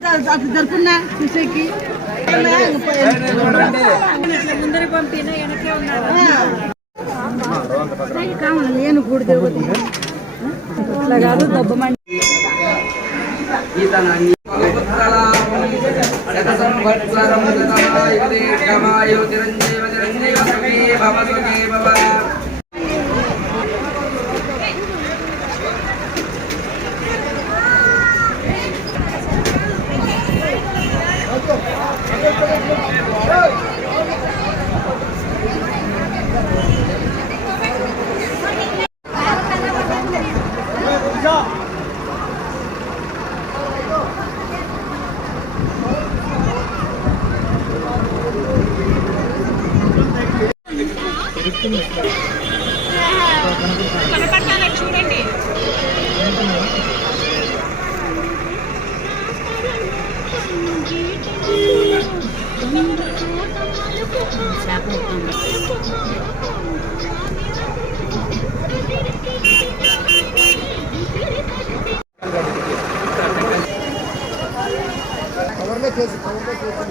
అటు జరుపున్నా చూసేకి. ముందర పంపిన వెనకే ఉన్నాడు. కావాలి నేను కూడదు ఇట్లా కాదు దెబ్బమండి కనపడతాను చూడండి Thank you. కవర్లో కేసు కవర్లో కేసు